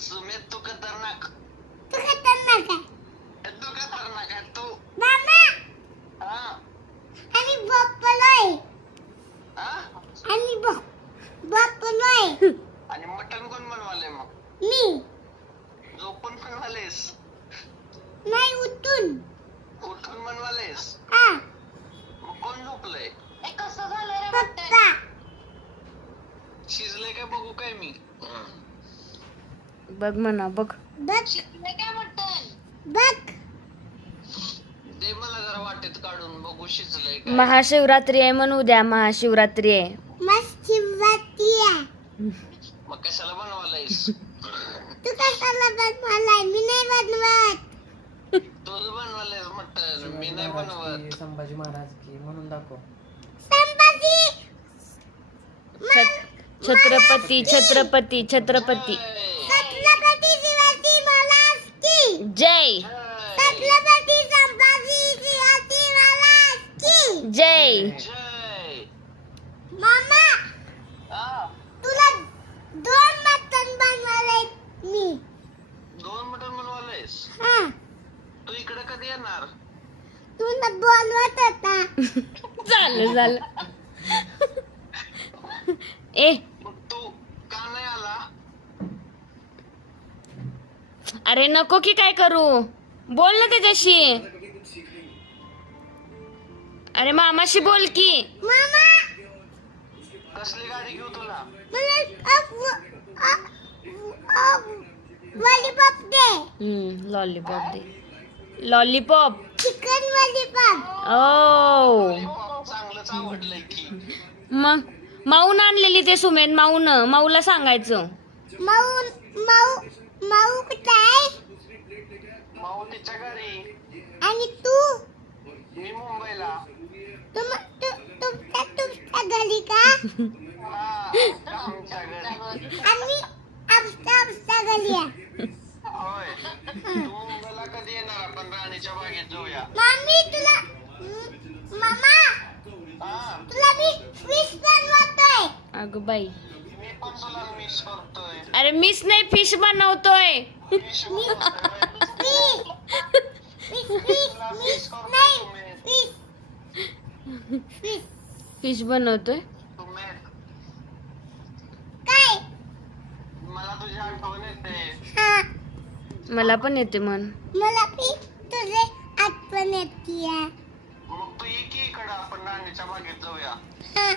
सुमित तू खतरनाक तू खतरनाक आहे तू खतरनाक आहे तू मामा हा आणि बॉपलोय हा आणि बॉपलोय आणि मटण कोण बनवाले मग मी झोपून बनवालेस नाही उठून उठून बनवालेस हा मग कोण झोपलंय कसं झालं रे पप्पा शिजले काय बघू काय मी बघ म्हणा बघ. बघ शिकले काय मटण बघ दे मला जरा वाटेत काढून बघू शिजलंय काय महाशिवरात्री आहे म्हणून उद्या महाशिवरात्री आहे. मस्त शिवरात्री आहे मग कशाला बनवालायस तू कशाला बनवालाय मी नाही बनवत तूच बनवालायस मटण मी नाही बनवत संभाजी महाराज की म्हणून दाखव. संभाजी छत्रपती छत्रपती छत्रपती छत्रपती शिवाजी महाराज की जय छत्रपती संभाजी शिवाजी महाराज की जय. जय मामा हा तुला 2 मटण बनवायला मी 2 मटण बनवालायस हा तू इकडे कधी येणार तुला बोलवत होता झालं झालं. ए मग तू का नाही आला अरे नको की काय करू बोल ना त्याच्याशी. अरे मामाशी बोल की. मामा कसली गाडी घेऊ तुला मला लॉलीपॉप दे लॉलीपॉप दे. लॉलीपॉप चिकन लॉलीपॉप ओ चांगलंच आवडलंय की मग माऊन आणलेली ते सुमेध माऊला सांगायचं. माऊ माऊ माऊ कुठे आहे माऊ तिच्या घरी आणि तू मी मुंबईला तुमच्या घरी का हा आमच्या घरी आम्ही आमच्या घरी आहे होय तू मुंबईला कधी येणार आपण राणीच्या बागेत जाऊया मामी तुला मामा हा तुला मी फिश बनवतोय अगं बाई मी पण तुला मिस करतोय अरे मिस नाही फिश बनवतोय. फिश फिश नाही फिश फिश बनवतोय. तुम्ही काय मला तुझी आठवण येते हा मला पण येते मन. मला भी तुझे आठवण येते मग तू ये की इकडं आपण राणीच्या बागेत जाऊया हा